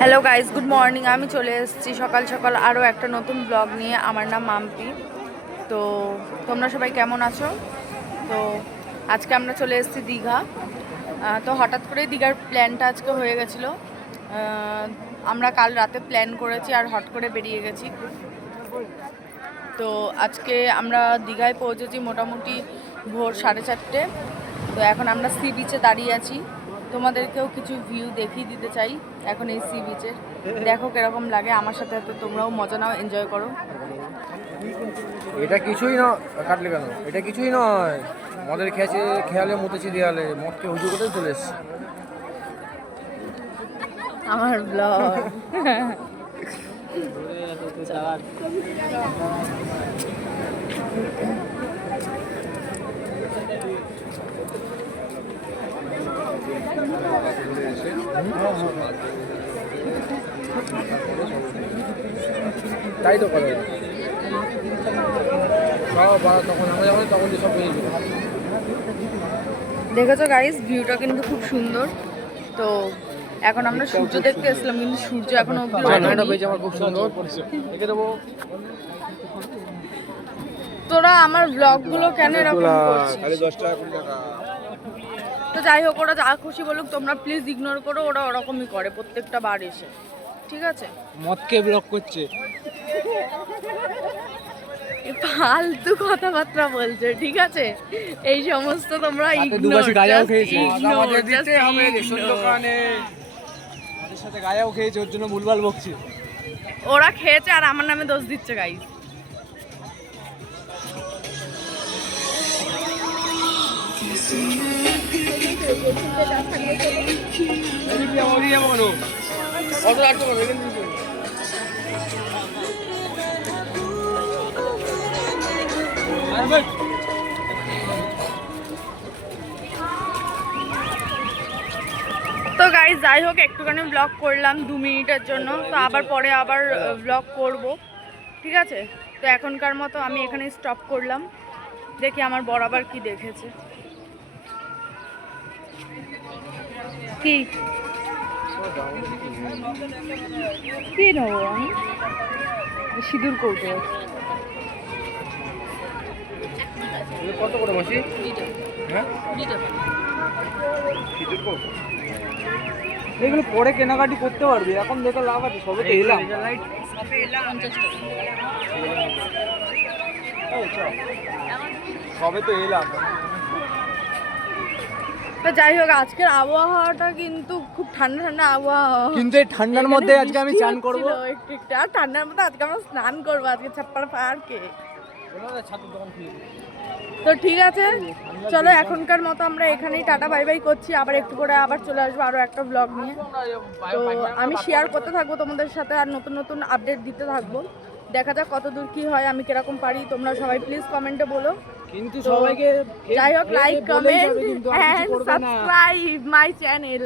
Hello guys, good morning. আমি চলে এসেছি সকাল সকাল আরও একটা নতুন ব্লগ নিয়ে। আমার নাম মাম্পি। তো তোমরা সবাই কেমন আছো? তো আজকে আমরা চলে এসেছি দীঘা। তো হঠাৎ করেই দীঘার প্ল্যানটা আজকে হয়ে গেছিলো। আমরা কাল রাতে প্ল্যান করেছি আর হট করে বেরিয়ে গেছি। তো আজকে আমরা দীঘায় পৌঁছেছি মোটামুটি ভোর 4:30। তো এখন আমরা সি বিচে দাঁড়িয়ে আছি। তোমাদেরকেও কিছু ভিউ দেখিয়ে দিতে চাই এখন এই সি বিচের। দেখো কিরকম লাগে, আমার সাথে তো তোমরাও মজা নাও, এনজয় করো। এটা কিছুই না, কাটলে কেন? এটা কিছুই নয়, মদের খেয়েছে, খেয়ালে মুতেছি দেয়ালে, মদকে হুজু করে চলে এসছে আমার ব্লগ। তাই তো করে তখন আমরা যখন তখন সব বেরিয়ে গেল। দেখেছো গাইস, ভিউটা কিন্তু খুব সুন্দর। তো এখন আমরা সূর্য দেখতে এসলাম, কিন্তু সূর্য এখনো অব্দি ওঠেনি। আমার খুব সুন্দর দেখে দেবো। তোরা আমার ব্লগগুলো কেন এরকম করছিস? 10 টাকা 20 টাকা। তো যাই হোক, ওরা যা খুশি বলুক, তোমরা প্লিজ ইগনোর করো। ওরা ওরকমই করে প্রত্যেকটা বার এসে, ঠিক আছে? মদকে ব্লক করছে, ফালতু কথাবার্তা বলছে, ঠিক আছে? এই সমস্ত তোমরা দুবাসী ইগনোর, গায়াও জাস্ট খেয়েছে, ইগনোর, আমাদের দিতে হবে রেশন জাস্ট দোকানে। আমাদের সাথে গায়াও খেয়েছে, ওর জন্য ভুলভাল বকছে। ওরা খেয়েছে আর আমার নামে দোষ দিচ্ছে গাইস। তো গাইস, যাই হোক, একটুখানি ব্লগ করলাম 2 মিনিটের জন্য। তো আবার পরে আবার ব্লগ করব, ঠিক আছে? তো এখনকার মতো আমি এখানে স্টপ করলাম। দেখি আমার বর আবার কি দেখেছে। কি কি নেবো আমি? সিঁদুর কৌটো। কত করে মাসি? হ্যাঁ, এগুলো পরে কেনাকাটি করতে পারবি, এখন দেখে লাভ আছে। সবে তো এলাম, সবে তো এলাম। তো যাই হোক, আজকের আবহাওয়াটা কিন্তু খুব ঠান্ডা ঠান্ডা আবহাওয়া। কিন্তু এই ঠান্ডার মধ্যে আজকে আমি চান করবো। একটু একটু আর ঠান্ডার মধ্যে আজকে আমরা স্নান করবো, আজকে ছাপ্পাড়া পার্কে। তো ঠিক আছে, চলো এখনকার মতো আমরা এখানেই টাটা বাই বাই করছি। আবার একটু করে আবার চলে আসবো আরও একটা ব্লগ নিয়ে। তো আমি শেয়ার করতে থাকবো তোমাদের সাথে, আর নতুন নতুন আপডেট দিতে থাকবো। দেখা যাক কত দূর কি হয়, আমি কিরকম পারি। তোমরা সবাই প্লিজ কমেন্টে বলো। কিন্তু সবাইকে যাই হোক, like, comment and subscribe my channel.